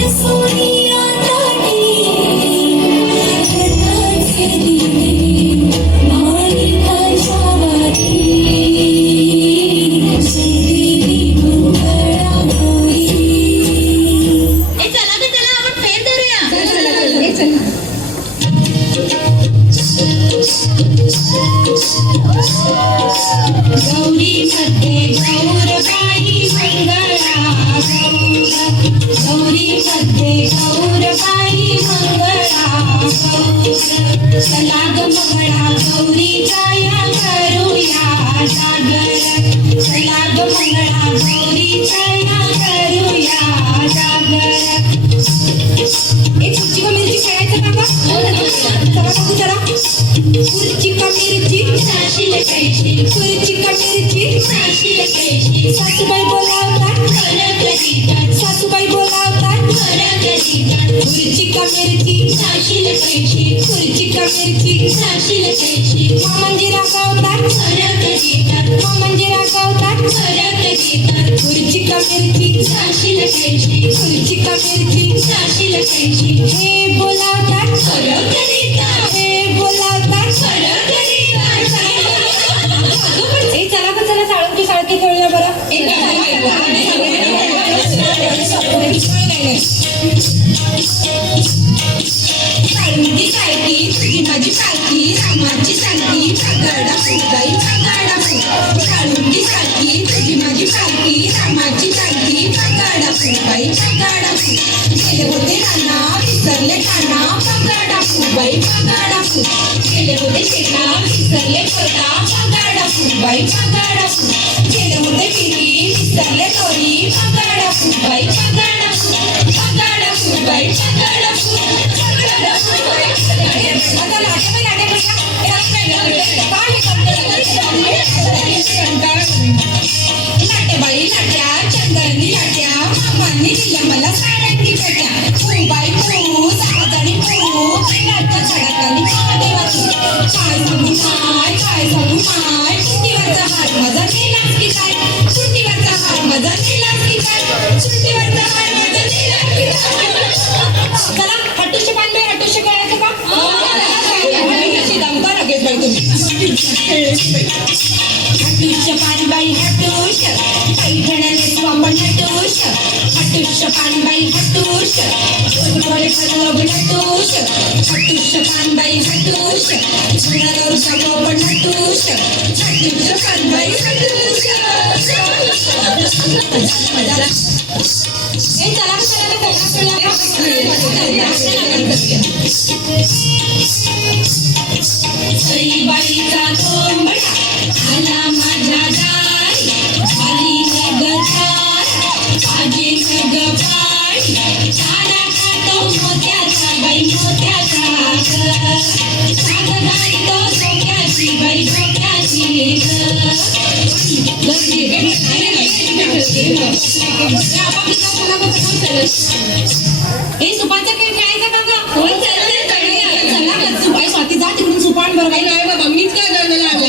गौरी मध्ये गौरबाई गौरी खुर्ची का मिरची साशील कैशी खुर्ची का मिरची साशील कैशी सासूबाई बोलावतात खरं करीतात सासूबाई बोलावतात खरं करीतात खुर्ची का मिरची साशील कैशी खुर्ची का मिरची साशील कैशी मामंजी रागावतात खरं करीतात म्हणजे रागावतात खरं करीतात खुर्ची का मिरची साशील कैशी खुर्ची का मिरची साशील कैशी हे बोलावतात खरं का चला खेळूया बरं. माझी पालखी रामाची सांगती తండ్రి గడపుపై గడపు తెలుగుదే నాన్న విసర్లే నాన్న గడపుపై గడపు తెలుగుదే చిన్న విసర్లే కొత్త గడపుపై గడపు తెలుగుదే పిల్లి విసర్లే తోరి గడపుపై फू लाटच्या झाडाखाली महादेवाची काय सांगू माय काय Sampai bernatus हे सुपाचा खेळ खेळायचा का गं? होय, चालतंय, करूया. चला का सुपाई स्वाती जा तिकडून सुपान बरं काही नाही बाबा मीच काय चल चल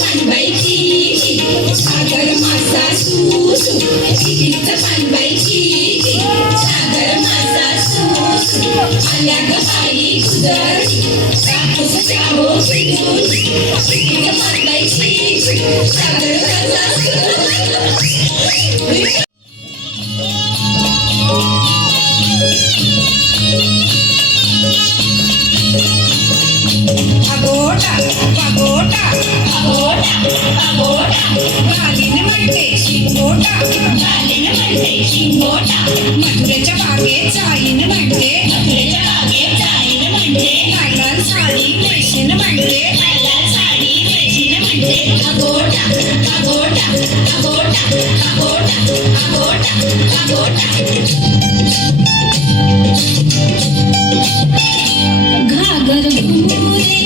पानबाईची सागर मासा सुसू कितीचं पानबाईची सागर मासा Aliados caídos, sapos escavos e luz, seguidas mentes, sabedoras as cruzes. Pagoda, pagoda, pagoda, pagoda, galinha mais peixe, pagoda, galinha. म्हणते शिंगोटा मथुरेच्या बागेत जाईन म्हणते मथुरेच्या बागेत जाईन म्हणते लाल साडी नेशीन म्हणते लाल साडी वेशीन म्हणते अगोटा अगोटा अगोटा अगोटा अगोटा अगोटा घागर Ghumare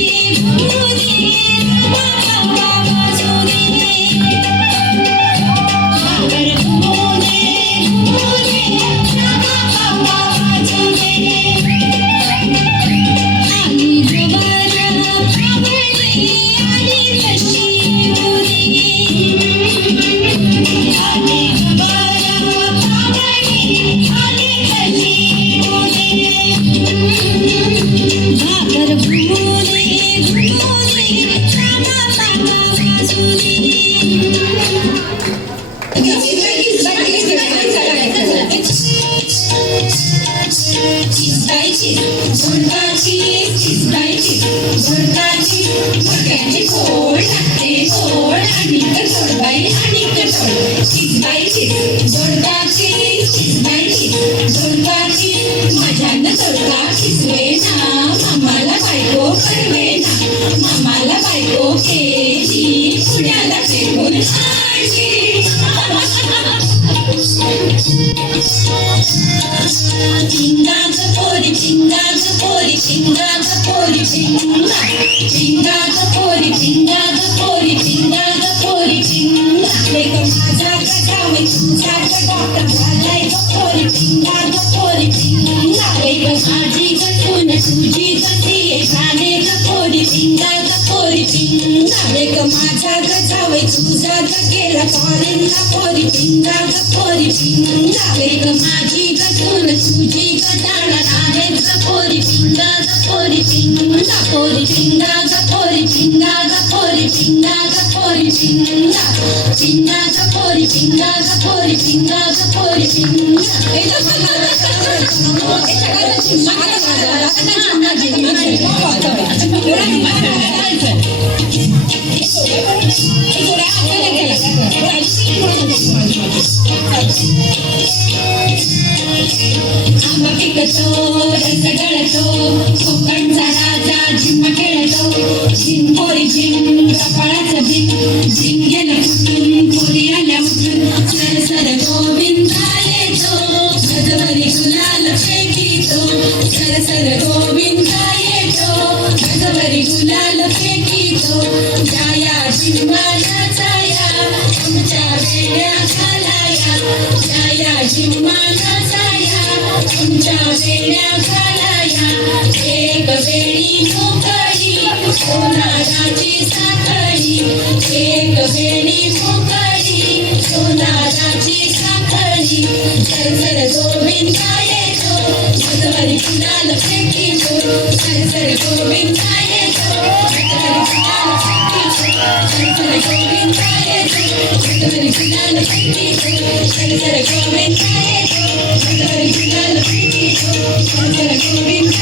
चिसकायची झुणकाची चिसकायची झुणकाची मुर्ग्याची pingada por e pingada, pingada por e pingada por e pingada por e pingada, meio cansada, calma e cansada, gota cansada, e por e pingada por e pingada, meio cansada, diga tu, né, tu diga, se é janeiro, por e pingada. ग पोरी चिंगाच पोरी चिंगा लेक माझा गजावे तुझा गेला फॉरेनला पोरी चिंगाच पोरी चिंगा लेक माझी गटून तुझी गटाण आहे ग पोरी चिंगा ग पोरी चिंगा पोरी चिंगा ग पोरी चिंगा ग chingada pori chinga chingada pori chingada pori chingada pori chinga Esa झिंपोरी झिम कपाळाचं झिम झिम गेलं सर सर गोविंदा येतो गजवरी गुलाल फेकितो सर सर गोविंदा येतो गजवरी गुलाल फेकितो जाया झिम्माला जाया आमच्या वेड्या घालाया जाया झिम्माला जाया आमच्या वेड्या घालाया एक वेळी मोकळी सोनाराची साखळी एक वेळी मोकळी सोनाराची साखळी सरसर गोविंदा येतो भगवरी कुणाल फेकितो सरसर गोविंदा येतो भगवरी कुणाल फेकितो सरसर गोविंदा येतो भगवरी कुणाल फेकितो सरसर गोविंदा येतो भगवरी कुणाल फेकितो सरसर गोविंदा